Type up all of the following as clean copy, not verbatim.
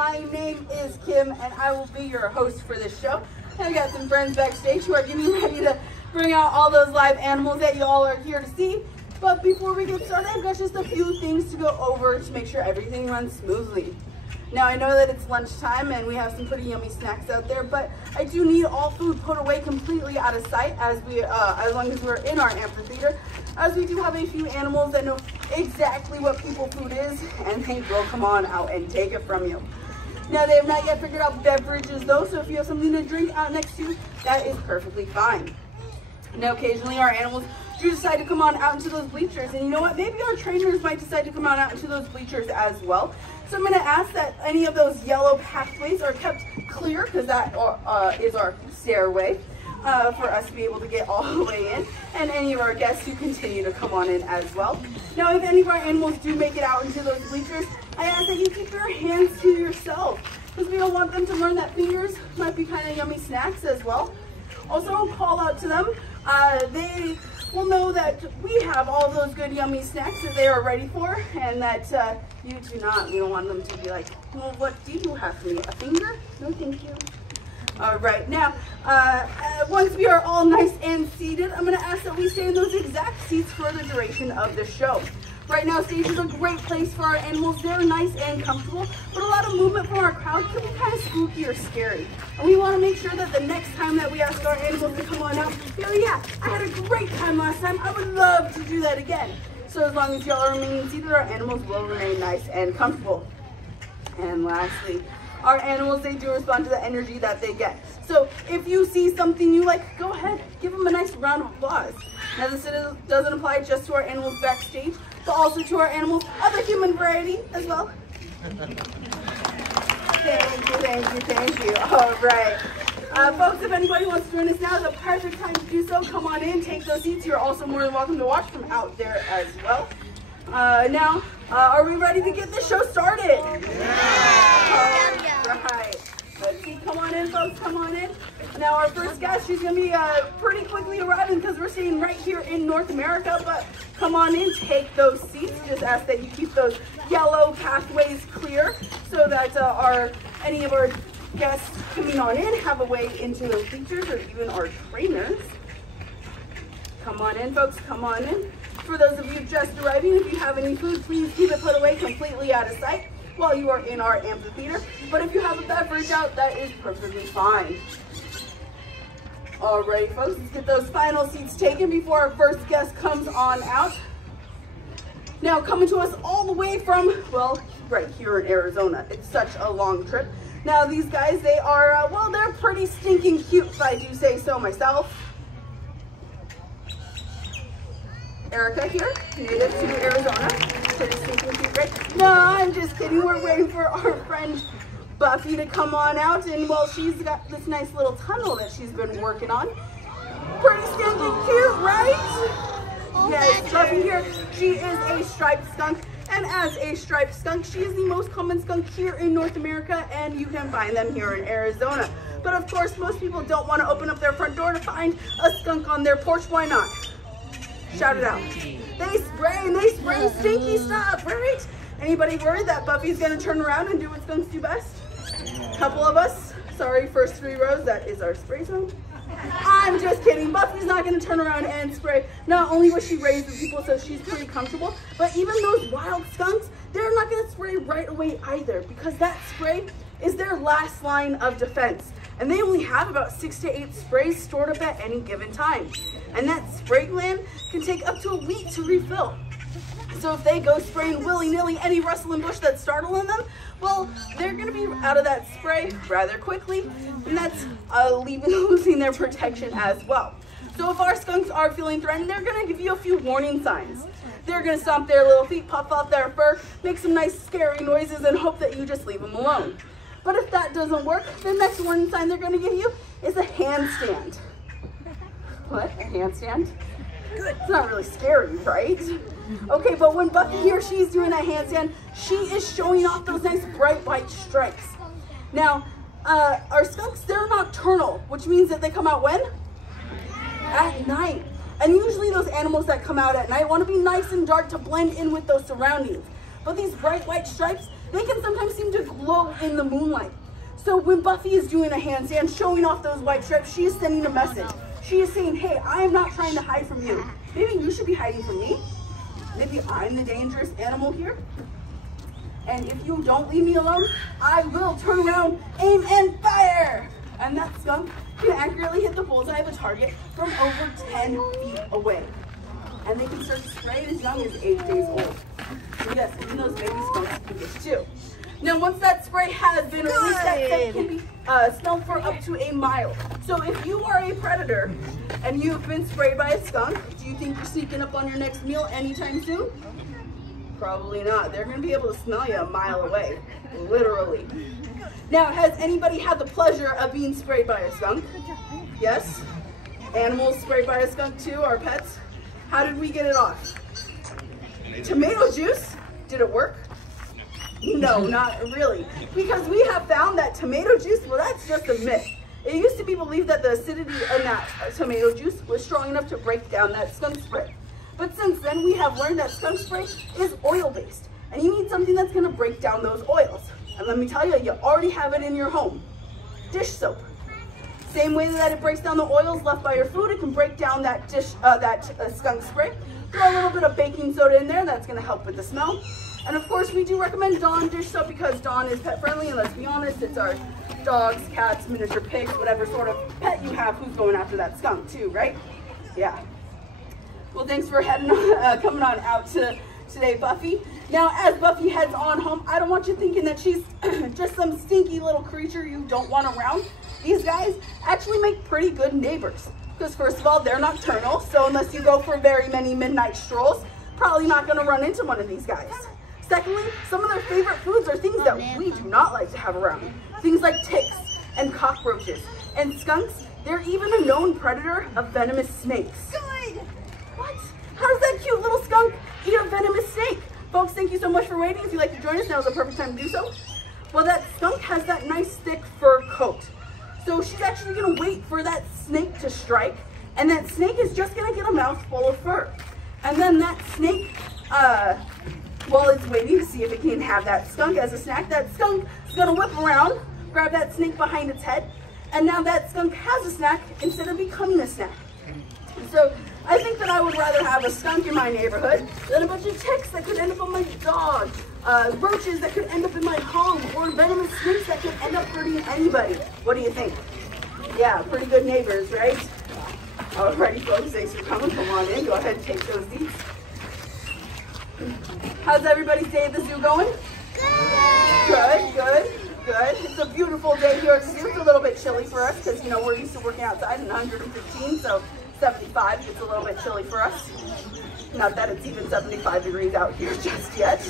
My name is Kim, and I will be your host for this show. I've got some friends backstage who are getting ready to bring out all those live animals that you all are here to see. But before we get started, I've got just a few things to go over to make sure everything runs smoothly. Now, I know that it's lunchtime and we have some pretty yummy snacks out there, but I do need all food put away completely out of sight as long as we're in our amphitheater, as we do have a few animals that know exactly what people food is, and they will come on out and take it from you. Now, they have not yet figured out beverages though, so if you have something to drink out next to you, that is perfectly fine. Now, occasionally our animals do decide to come on out into those bleachers, and you know what? Maybe our trainers might decide to come on out into those bleachers as well. So I'm going to ask that any of those yellow pathways are kept clear, because that is our stairway for us to be able to get all the way in, and any of our guests who continue to come on in as well. Now, if any of our animals do make it out into those bleachers, I ask that you keep your hands to yourself, because we don't want them to learn that fingers might be kind of yummy snacks as well. Also, call out to them. They will know that we have all those good yummy snacks that they are ready for, and that you do not. We don't want them to be like, well, what do you have for me? A finger? No, thank you. All right, now, once we are all nice and seated, I'm going to ask that we stay in those exact seats for the duration of the show. Right now, stage is a great place for our animals. They're nice and comfortable, but a lot of movement from our crowd can be kind of spooky or scary. And we want to make sure that the next time that we ask our animals to come on out, yeah, I had a great time last time. I would love to do that again. So as long as y'all are remaining seated, our animals will remain nice and comfortable. And lastly, our animals, they do respond to the energy that they get. So if you see something you like, go ahead, give them a nice round of applause. Now, this doesn't apply just to our animals backstage, but also to our animals of the human variety as well. Thank you. All right. Folks, if anybody wants to join us now, is a perfect time to do so. Come on in, take those seats. You're also more than welcome to watch from out there as well. Now, are we ready to get this show started? Yeah. All right. Let's see. Come on in, folks. Come on in. Now, our first guest, she's going to be pretty quickly arriving because we're sitting right here in North America. But come on in, take those seats. Just ask that you keep those yellow pathways clear so that any of our guests coming on in have a way into those features, or even our trainers. Come on in, folks. Come on in. For those of you just arriving, if you have any food, please keep it put away completely out of sight while you are in our amphitheater. But if you have a beverage out, that is perfectly fine. Alrighty, folks, let's get those final seats taken before our first guest comes on out. Now, coming to us all the way from, well, right here in Arizona. It's such a long trip. Now, these guys, they are, well, they're pretty stinking cute, if I do say so myself. Erica here, native to Arizona. Pretty stinking cute, right? No, I'm just kidding. We're waiting for our friend Buffy to come on out, and well, she's got this nice little tunnel that she's been working on. Pretty stinking cute, right? Yes, Buffy here, she is a striped skunk, and as a striped skunk, she is the most common skunk here in North America, and you can find them here in Arizona. But of course, most people don't want to open up their front door to find a skunk on their porch. Why not? Shout it out. They spray stinky stuff, right? Anybody worried that Buffy's gonna turn around and do what skunks do best? Couple of us. Sorry, first 3 rows, that is our spray zone. I'm just kidding. Buffy's not gonna turn around and spray. Not only was she raised with people, so she's pretty comfortable, but even those wild skunks, they're not gonna spray right away either, because that spray is their last line of defense. And they only have about 6 to 8 sprays stored up at any given time. And that spray gland can take up to a week to refill. So if they go spraying willy-nilly any rustling bush that's startling them, well, they're gonna be out of that spray rather quickly, and that's losing their protection as well. So if our skunks are feeling threatened, they're gonna give you a few warning signs. They're gonna stomp their little feet, puff out their fur, make some nice scary noises, and hope that you just leave them alone. But if that doesn't work, the next warning sign they're gonna give you is a handstand. What, a handstand? Good. It's not really scary, right? Okay, but when Buffy here, she's doing a handstand, she is showing off those nice bright white stripes. Now, our skunks, they're nocturnal, which means that they come out when? At night. And usually those animals that come out at night want to be nice and dark to blend in with those surroundings. But these bright white stripes, they can sometimes seem to glow in the moonlight. So when Buffy is doing a handstand, showing off those white stripes, she is sending a message. She is saying, hey, I am not trying to hide from you. Maybe you should be hiding from me. Maybe I'm the dangerous animal here. And if you don't leave me alone, I will turn around, aim, and fire. And that skunk can accurately hit the bullseye of a target from over 10 feet away. And they can start to spray as young as 8 days old. So yes, even those baby skunks can get too. Now, once that spray has been released, that scent can be smelled for up to a mile. So if you are a predator and you've been sprayed by a skunk, do you think you're sneaking up on your next meal anytime soon? Probably not. They're going to be able to smell you a mile away, literally. Now, has anybody had the pleasure of being sprayed by a skunk? Yes? Animals sprayed by a skunk too, our pets? How did we get it off? Tomato juice? Did it work? No, not really. Because we have found that tomato juice, well, that's just a myth. It used to be believed that the acidity in that tomato juice was strong enough to break down that skunk spray. But since then, we have learned that skunk spray is oil-based, and you need something that's going to break down those oils. And let me tell you, you already have it in your home. Dish soap. Same way that it breaks down the oils left by your food, it can break down that skunk spray. Throw a little bit of baking soda in there, that's going to help with the smell. And of course, we do recommend Dawn dish soap because Dawn is pet friendly, and let's be honest, it's our dogs, cats, miniature pigs, whatever sort of pet you have who's going after that skunk too, right? Yeah. Well, thanks for coming on out today, Buffy. Now, as Buffy heads on home, I don't want you thinking that she's just some stinky little creature you don't want around. These guys actually make pretty good neighbors. Because first of all, they're nocturnal, so unless you go for very many midnight strolls, probably not going to run into one of these guys. Secondly, some of their favorite foods are things that we do not like to have around. Things like ticks and cockroaches. And skunks, they're even a known predator of venomous snakes. Good! What? How does that cute little skunk eat a venomous snake? Folks, thank you so much for waiting. If you'd like to join us, now is the perfect time to do so. Well, that skunk has that nice thick fur coat. So she's actually going to wait for that snake to strike, and that snake is just going to get a mouthful of fur. And then that snake, while it's waiting to see if it can have that skunk as a snack, that skunk is going to whip around, grab that snake behind its head, and now that skunk has a snack instead of becoming a snack. So I think that I would rather have a skunk in my neighborhood than a bunch of ticks that could end up on my dog, roaches that could end up in my home, or venomous snakes that could end up hurting anybody. What do you think? Yeah, pretty good neighbors, right? Alrighty, folks, thanks for coming. Come on in. Go ahead and take those seats. How's everybody's day at the zoo going? Good, good, good. It's a beautiful day here at the zoo. It's a little bit chilly for us because, you know, we're used to working outside in 115, so 75 gets a little bit chilly for us. Not that it's even 75 degrees out here just yet.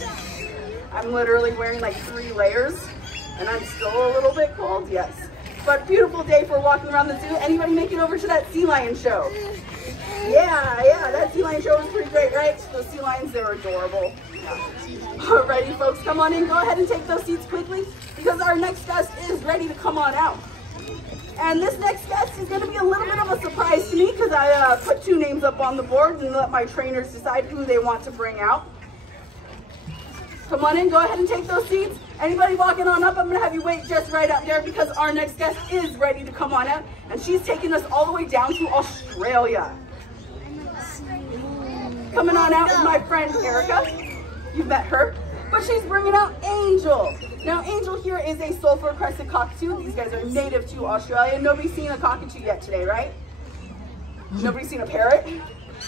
I'm literally wearing like 3 layers, and I'm still a little bit cold, yes. But beautiful day for walking around the zoo. Anybody make it over to that sea lion show? Yeah, that sea lion show was pretty great, right? Those sea lions, they're adorable. Alrighty, folks, come on in. Go ahead and take those seats quickly because our next guest is ready to come on out. And this next guest is going to be a little bit of a surprise to me because I put 2 names up on the board and let my trainers decide who they want to bring out. Come on in, go ahead and take those seats. Anybody walking on up, I'm going to have you wait just right up there because our next guest is ready to come on out, and she's taking us all the way down to Australia. Coming on out is my friend Erica. You've met her, but she's bringing out Angel. Now, Angel here is a sulfur-crested cockatoo. These guys are native to Australia. Nobody's seen a cockatoo yet today, right? Nobody's seen a parrot?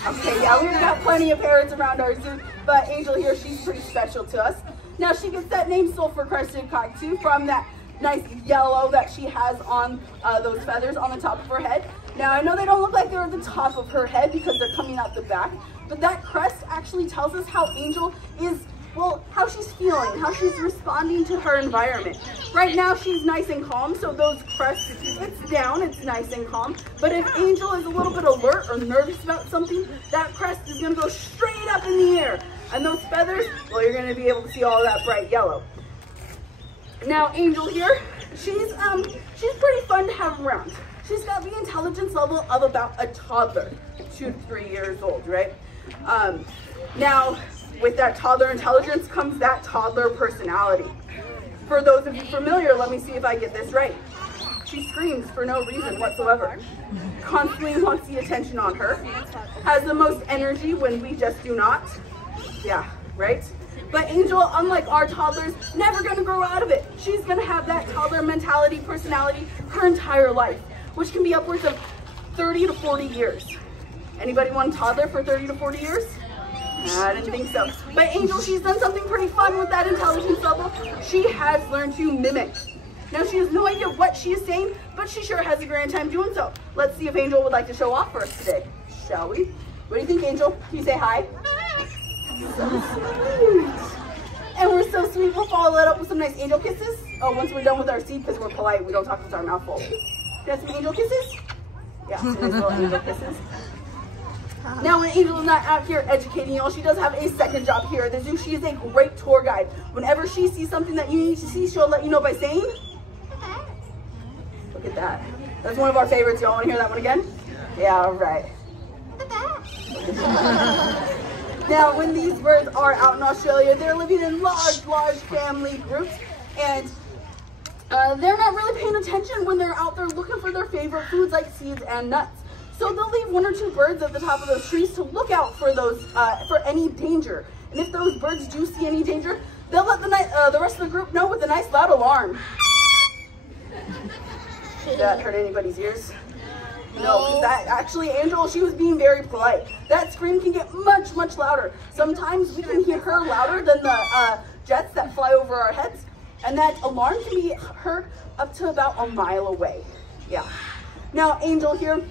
Okay, yeah, we've got plenty of parrots around our zoo, but Angel here, she's pretty special to us. Now, she gets that name sulfur-crested cockatoo from that nice yellow that she has on those feathers on the top of her head. Now, I know they don't look like they're at the top of her head because they're coming out the back, but that crest actually tells us how Angel is, well, how she's feeling, how she's responding to her environment. Right now, she's nice and calm, so those crests, it's down, it's nice and calm. But if Angel is a little bit alert or nervous about something, that crest is gonna go straight up in the air. And those feathers, well, you're gonna be able to see all that bright yellow. Now, Angel here, she's pretty fun to have around. she's got the intelligence level of about a toddler, 2 to 3 years old, right? Now, with that toddler intelligence comes that toddler personality. For those of you familiar, let me see if I get this right. She screams for no reason whatsoever. Constantly wants the attention on her. Has the most energy when we just do not. Yeah, right? But Angel, unlike our toddlers, never gonna grow out of it. She's gonna have that toddler mentality, personality, her entire life, which can be upwards of 30 to 40 years. Anybody want a toddler for 30 to 40 years? I didn't think so. But Angel, she's done something pretty fun with that intelligence level. She has learned to mimic. Now, she has no idea what she is saying, but she sure has a grand time doing so. Let's see if Angel would like to show off for us today, shall we? What do you think, Angel? Can you say hi? So sweet. And we're so sweet, we'll follow that up with some nice angel kisses. Oh, once we're done with our seed, because we're polite, we don't talk with our mouth full. Got some angel kisses? Yeah, some nice little angel kisses. Now, when Angel is not out here educating y'all, she does have a second job here at the zoo. She is a great tour guide. Whenever she sees something that you need to see, she'll let you know by saying, look at that. That's one of our favorites. Y'all want to hear that one again? Yeah, all right. Now, when these birds are out in Australia, they're living in large family groups, and they're not really paying attention when they're out there looking for their favorite foods like seeds and nuts. So they'll leave 1 or 2 birds at the top of those trees to look out for those for any danger. And if those birds do see any danger, they'll let the rest of the group know with a nice loud alarm. Did that hurt anybody's ears? No, that actually, Angel, she was being very polite. That scream can get much louder. Sometimes we can hear her louder than the jets that fly over our heads. And that alarm can be heard up to about a mile away. Yeah. Now, Angel here,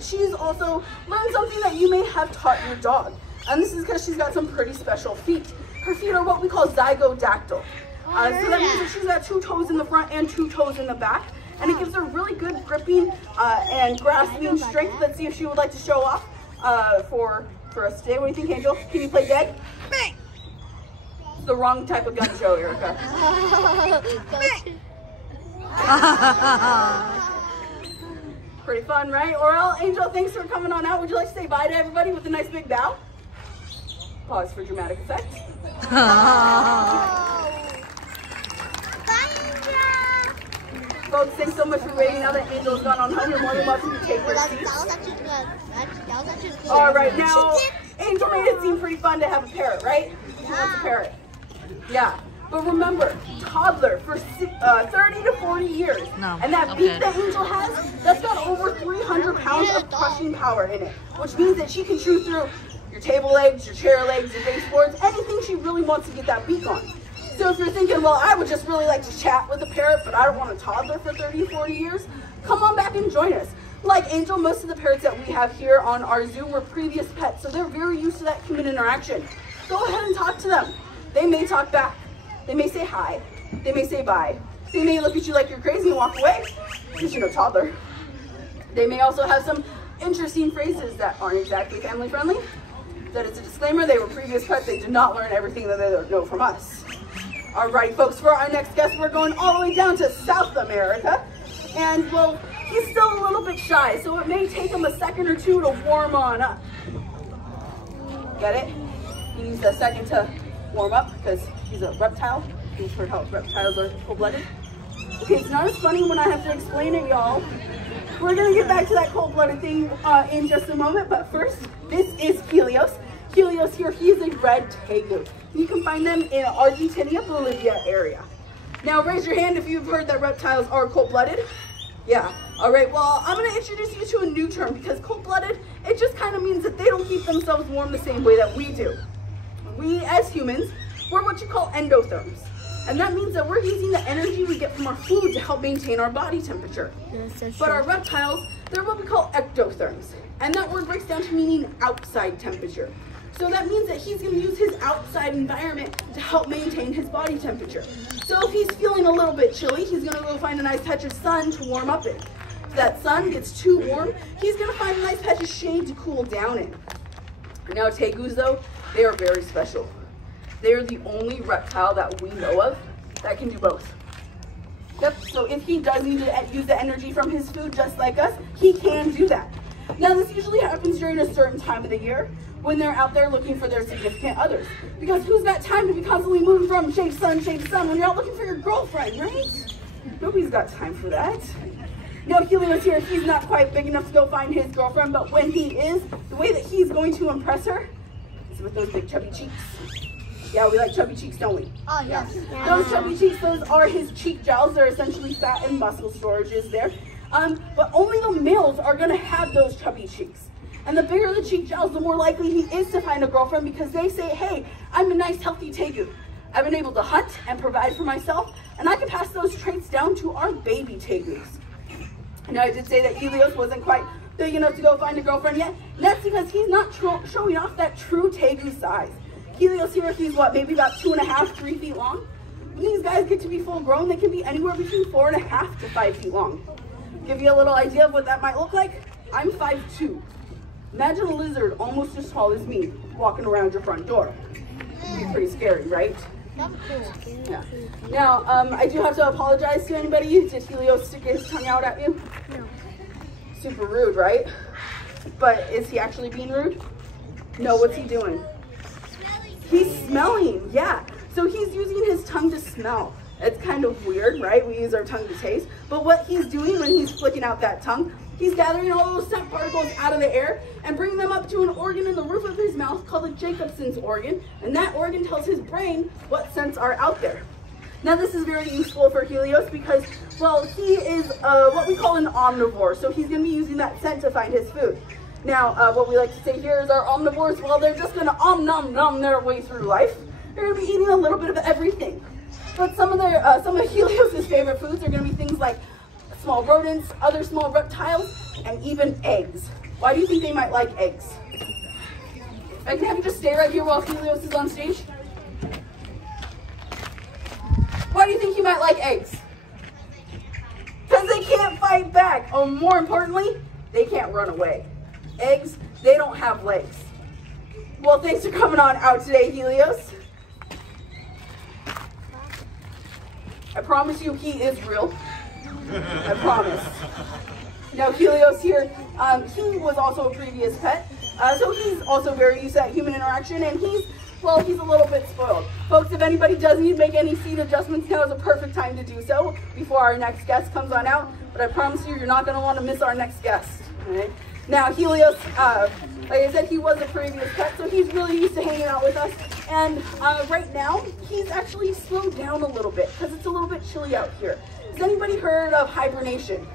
she's also learned something that you may have taught your dog. And this is because she's got some pretty special feet. Her feet are what we call zygodactyl. So that means that she's got 2 toes in the front and 2 toes in the back. And it gives her really good gripping and grasping strength. Let's see if she would like to show off for us today. What do you think, Angel? Can you play dead? It's the wrong type of gun show, Erica. Pretty fun, right? Well, Angel, thanks for coming on out. Would you like to say bye to everybody with a nice big bow? Pause for dramatic effect. Folks, thanks so much for waiting. Now that Angel's gone on home, you're more than welcome to take your seats. All right, now, Angel made it seem pretty fun to have a parrot, right? She wants a parrot. Yeah, but remember, toddler for 30 to 40 years. No, and that beak that Angel has, that's got over 300 pounds of crushing power in it, which means that she can chew through your table legs, your chair legs, your baseboards, anything she really wants to get that beak on. So if you're thinking, well, I would just really like to chat with a parrot, but I don't want a toddler for 30, 40 years, come on back and join us. Like Angel, most of the parrots that we have here on our zoo were previous pets, so they're very used to that human interaction. Go ahead and talk to them. They may talk back. They may say hi. They may say bye. They may look at you like you're crazy and walk away, because you're no toddler. They may also have some interesting phrases that aren't exactly family friendly. That is a disclaimer, they were previous pets. They did not learn everything that they know from us. All right, folks, for our next guest, we're going all the way down to South America. And, well, he's still a little bit shy, so it may take him a second or two to warm on up. Get it? He needs a second to warm up because he's a reptile. You've heard how reptiles are cold-blooded. Okay, it's not as funny when I have to explain it, y'all. We're going to get back to that cold-blooded thing in just a moment, but first, this is Helios. Helios here, he's a red tegu. You can find them in Argentina, Bolivia area. Now raise your hand if you've heard that reptiles are cold-blooded. Yeah, all right, well, I'm gonna introduce you to a new term because cold-blooded, it just kind of means that they don't keep themselves warm the same way that we do. We, as humans, we're what you call endotherms. And that means that we're using the energy we get from our food to help maintain our body temperature. But our reptiles, they're what we call ectotherms. And that word breaks down to meaning outside temperature. So that means that he's going to use his outside environment to help maintain his body temperature. So if he's feeling a little bit chilly, he's going to go find a nice patch of sun to warm up in. If that sun gets too warm, he's going to find a nice patch of shade to cool down in. Now tegus, though, they are very special. They are the only reptile that we know of that can do both. Yep, so if he does need to use the energy from his food just like us, he can do that. Now this usually happens during a certain time of the year when they're out there looking for their significant others. Because who's got time to be constantly moving from shade to sun when you're out looking for your girlfriend, right? Nobody's got time for that. Now Helios here, he's not quite big enough to go find his girlfriend, but when he is, the way that he's going to impress her is with those big chubby cheeks. Yeah, we like chubby cheeks, don't we? Oh, yes. Yeah. Those chubby cheeks, those are his cheek gels. They're essentially fat and muscle storages there. But only the males are gonna have those chubby cheeks. And the bigger the cheek gels, the more likely he is to find a girlfriend, because they say, hey, I'm a nice, healthy tegu. I've been able to hunt and provide for myself, and I can pass those traits down to our baby tegus. Now, I did say that Helios wasn't quite big enough to go find a girlfriend yet, and that's because he's not showing off that true tegu size. Helios here, he's what, maybe about 2.5, 3 feet long. When these guys get to be full grown, they can be anywhere between 4.5 to 5 feet long. Give you a little idea of what that might look like. I'm 5'2". Imagine a lizard almost as tall as me walking around your front door. It'd be pretty scary, right? Yeah. Now, I do have to apologize to anybody. Did Helios stick his tongue out at you? No. Super rude, right? But is he actually being rude? No, what's he doing? He's smelling, yeah. So he's using his tongue to smell. It's kind of weird, right? We use our tongue to taste. But what he's doing when he's flicking out that tongue, he's gathering all those scent particles out of the air and bringing them up to an organ in the roof of his mouth called the Jacobson's organ. And that organ tells his brain what scents are out there. Now this is very useful for Helios because, well, he is what we call an omnivore. So he's going to be using that scent to find his food. Now, what we like to say here is our omnivores, well, they're just going to nom their way through life. They're going to be eating a little bit of everything. But some of Helios's favorite foods are going to be things like small rodents, other small reptiles, and even eggs. Why do you think they might like eggs? I can have you just stay right here while Helios is on stage. Why do you think he might like eggs? Because they can't fight back. Or more importantly, they can't run away. Eggs, they don't have legs. Well, thanks for coming on out today, Helios. I promise you he is real. I promise. Now Helios here, he was also a previous pet. So he's also very used to that human interaction, and he's a little bit spoiled. Folks, if anybody does need to make any seat adjustments, now is a perfect time to do so before our next guest comes on out. But I promise you, you're not going to want to miss our next guest. Okay? Now Helios, like I said, he was a previous pet, so he's really used to hanging out with us. And right now, he's actually slowed down a little bit because it's a little bit chilly out here. Has anybody heard of hibernation?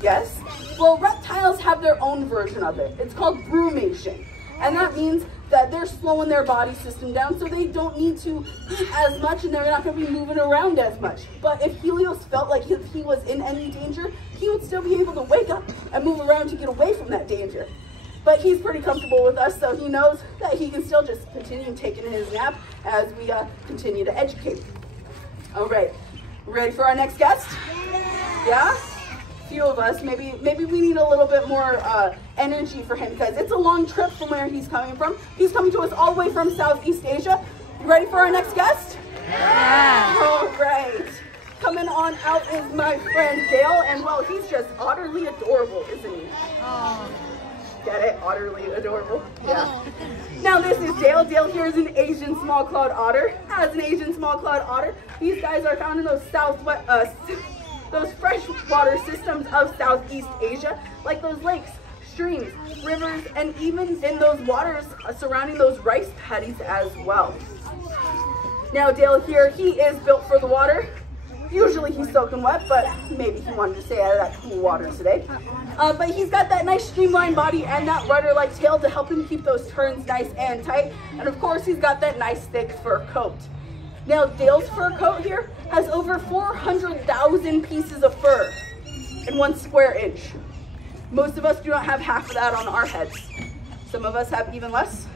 Yes? Well, reptiles have their own version of it. It's called brumation. And that means that they're slowing their body system down so they don't need to eat as much and they're not going to be moving around as much. But if Helios felt like if he was in any danger, he would still be able to wake up and move around to get away from that danger. But he's pretty comfortable with us, so he knows that he can still just continue taking his nap as we continue to educate. All right, ready for our next guest? Yeah? Few of us, maybe we need a little bit more energy for him because it's a long trip from where he's coming from. He's coming to us all the way from Southeast Asia. You ready for our next guest? Yeah. All right. Coming on out is my friend Dale, and well, he's just utterly adorable, isn't he? Oh. Get it? Utterly adorable. Yeah. Now this is Dale. Dale here is an Asian small-clawed otter. As an Asian small-clawed otter, these guys are found in those those freshwater systems of Southeast Asia, like those lakes, streams, rivers, and even in those waters surrounding those rice paddies as well. Now Dale here, he is built for the water. Usually he's soaking wet, but maybe he wanted to stay out of that cool water today. But he's got that nice streamlined body and that rudder-like tail to help him keep those turns nice and tight. And of course, he's got that nice thick fur coat. Now, Dale's fur coat here has over 400,000 pieces of fur in 1 square inch. Most of us do not have half of that on our heads. Some of us have even less.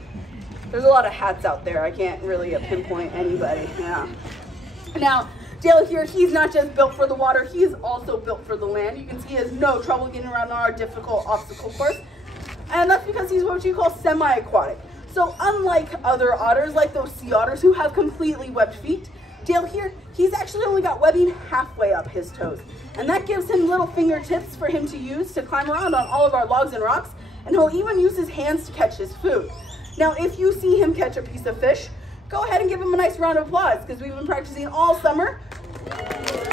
There's a lot of hats out there. I can't really pinpoint anybody. Yeah. Now, Dale here, he's not just built for the water, he is also built for the land. You can see he has no trouble getting around our difficult obstacle course. And that's because he's what you call semi-aquatic. So unlike other otters, like those sea otters who have completely webbed feet, Dale here, he's actually only got webbing halfway up his toes. And that gives him little fingertips for him to use to climb around on all of our logs and rocks. And he'll even use his hands to catch his food. Now, if you see him catch a piece of fish, go ahead and give him a nice round of applause, because we've been practicing all summer.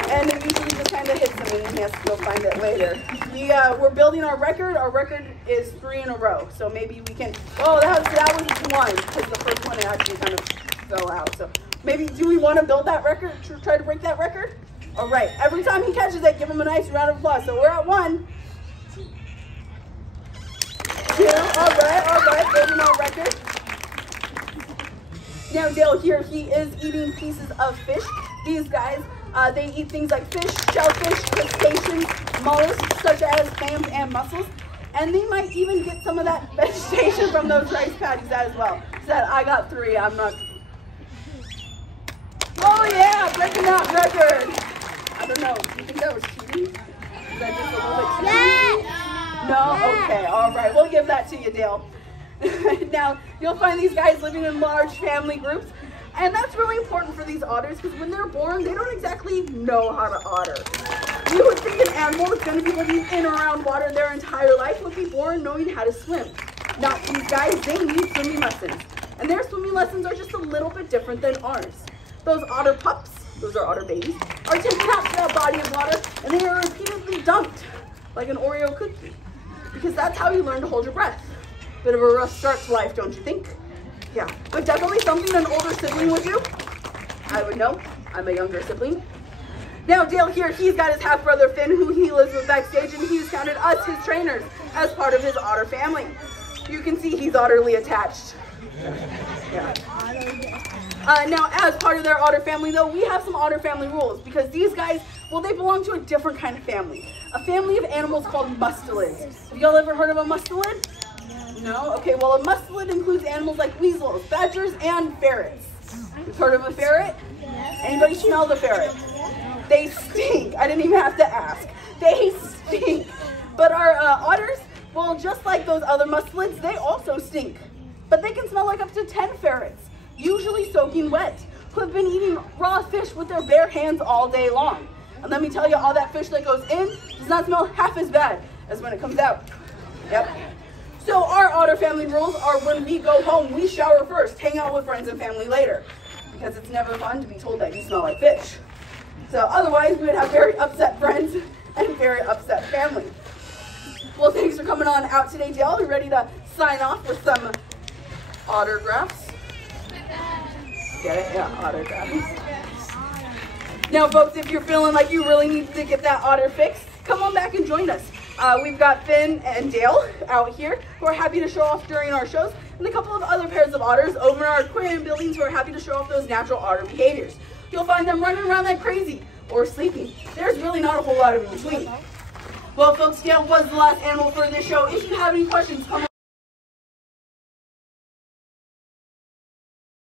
And it usually just kind of hits him and he has to go find it later. We're building our record. Our record is 3 in a row. So maybe we can, oh, that was 1, because the first one actually kind of fell out. So maybe, do we want to build that record, try to break that record? All right, every time he catches it, give him a nice round of applause. So we're at 1, 2, all right, building our record. Now Dale here, he is eating pieces of fish. These guys, they eat things like fish, shellfish, crustaceans, mollusks such as clams and mussels. And they might even get some of that vegetation from those rice paddies as well. So I got 3, I'm not. Oh yeah, breaking that record. I don't know, do you think that was cheating? Is that just a little bit cheating? Yeah. No? Okay, all right, we'll give that to you, Dale. Now, you'll find these guys living in large family groups, and that's really important for these otters, because when they're born, they don't exactly know how to otter. You would think an animal that's going to be living in or around water their entire life would be born knowing how to swim. Not these guys, they need swimming lessons, and their swimming lessons are just a little bit different than ours. Those otter pups, those are otter babies, are taken out to that body of water, and they are repeatedly dumped like an Oreo cookie, because that's how you learn to hold your breath. Bit of a rough start to life, don't you think? Yeah, but definitely something an older sibling would do. I would know. I'm a younger sibling. Now Dale here, he's got his half-brother Finn, who he lives with backstage, and he's counted us, his trainers, as part of his otter family. You can see he's utterly attached. Yeah. Now, as part of their otter family, though, we have some otter family rules, because these guys, well, they belong to a different kind of family. A family of animals called mustelids. Have y'all ever heard of a mustelid? No? Okay, well, a mustelid includes animals like weasels, badgers, and ferrets. You've heard of a ferret? Yes. Anybody smell the ferret? They stink. I didn't even have to ask. They stink. But our otters, well, just like those other mustelids, they also stink. But they can smell like up to 10 ferrets, usually soaking wet, who have been eating raw fish with their bare hands all day long. And let me tell you, all that fish that goes in does not smell half as bad as when it comes out. Yep. So our otter family rules are, when we go home, we shower first, hang out with friends and family later, because it's never fun to be told that you smell like fish. So otherwise, we would have very upset friends and very upset family. Well, thanks for coming on out today, Dale. We're ready to sign off with some autographs. Get it? Yeah, autographs. Now, folks, if you're feeling like you really need to get that otter fixed, come on back and join us. We've got Finn and Dale out here who are happy to show off during our shows, and a couple of other pairs of otters over in our aquarium buildings who are happy to show off those natural otter behaviors. You'll find them running around like crazy or sleeping. There's really not a whole lot of in between. Well, folks, Dale was the last animal for this show. If you have any questions, come